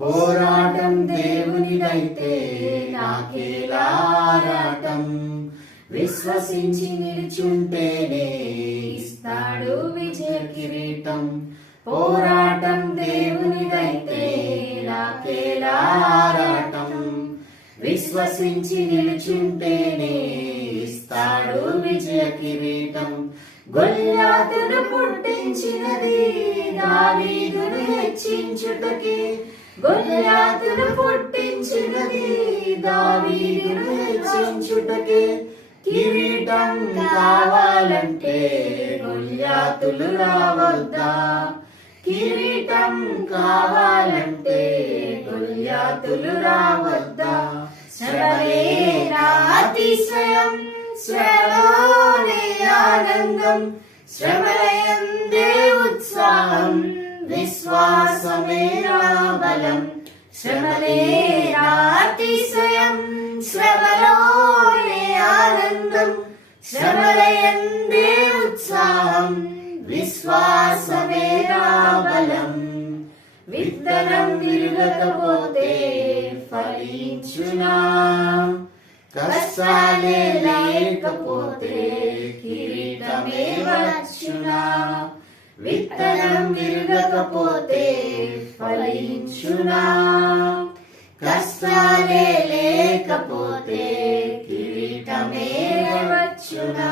పోరాటం దేవునిదైతే నాకేలా ఆరాటం. విశ్వసించి నిలుచుంటేనే ఇస్తాడు విజయ కిరీటం. పోరాటం దేవునిదైతే నాకేలా ఆరాటం. విశ్వసించి నిలుచుంటేనే ఇస్తాడు విజయ కిరీటం. గొల్యాతును పుట్టించినది దావీదును హెచ్చించుటకి. గొల్యాతును పుట్టించినది దావీదును హెచ్చించుటకి. కిరీటం కావాలంటే గొల్యాతులు రావద్దా? కిరీటం కావాలంటే గొల్యాతులు రావద్దా? శ్రమలే నా అతిశయం, శ్రమలోనే ఆనందం. శ్రమలయందే ఉత్సాహం, విశ్వాసమే నా బలం. శ్రమలే నా అతిశయం, శ్రమలోనే ఆనందం. శ్రమలయందే ఉత్సాహం, విశ్వాసమే నా బలం. విత్తనం విరగకపోతే ఫలించునా? కష్టాలే లేకపోతే కిరీటమే వచ్చునా? విత్తనం విరగకపోతే ఫలించునా? కష్టాలే లేకపోతే కిరీటమే వచ్చునా?